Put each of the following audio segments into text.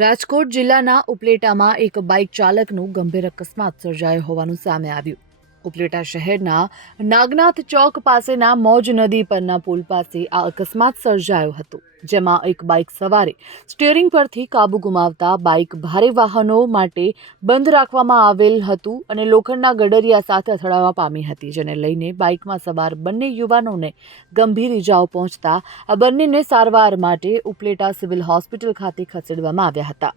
રાજકોટ જિલ્લાના ઉપલેટામાં એક બાઇક ચાલકનું ગંભીર અકસ્માત સર્જાયો હોવાનું સામે આવ્યું. ઉપલેટા શહેરના નાગનાથ ચોક પાસેના મોજ નદી પરના પુલ પાસે આ અકસ્માત સર્જાયો હતો, જેમાં એક બાઇક સવારે સ્ટીયરિંગ પરથી કાબુ ગુમાવતા બાઇક ભારે વાહનો માટે બંધ રાખવામાં આવેલ હતું અને લોખંડના ગડરિયા સાથે અથડાવા પામી હતી, જેને લઈને બાઇકમાં સવાર બંને યુવાનોને ગંભીર ઇજાઓ પહોંચતા આ બંનેને સારવાર માટે ઉપલેટા સિવિલ હોસ્પિટલ ખાતે ખસેડવામાં આવ્યા હતા.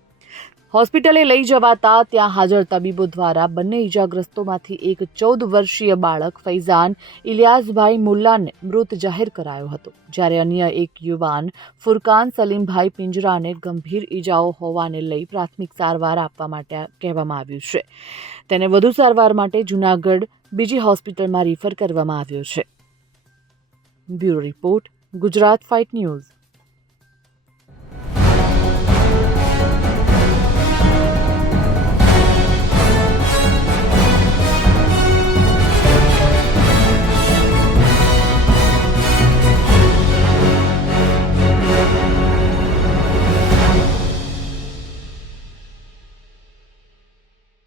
હોસ્પિટલે લઈ જવાતા ત્યાં હાજર તબીબો દ્વારા બંને ઇજાગ્રસ્તોમાંથી એક 14 વર્ષીય બાળક ફૈઝાન ઇલિયાસભાઈ મુલ્લાને મૃત જાહેર કરાયો હતો, જ્યારે અન્ય એક યુવાન ફુરકાન સલીમભાઈ પિંજરાને ગંભીર ઇજાઓ હોવાને લઈ પ્રાથમિક સારવાર આપવા માટે કહેવામાં આવ્યું છે. તેને વધુ સારવાર માટે જૂનાગઢ બીજી હોસ્પિટલમાં રિફર કરવામાં આવ્યો છે. Bureau report, Gujarat fight news.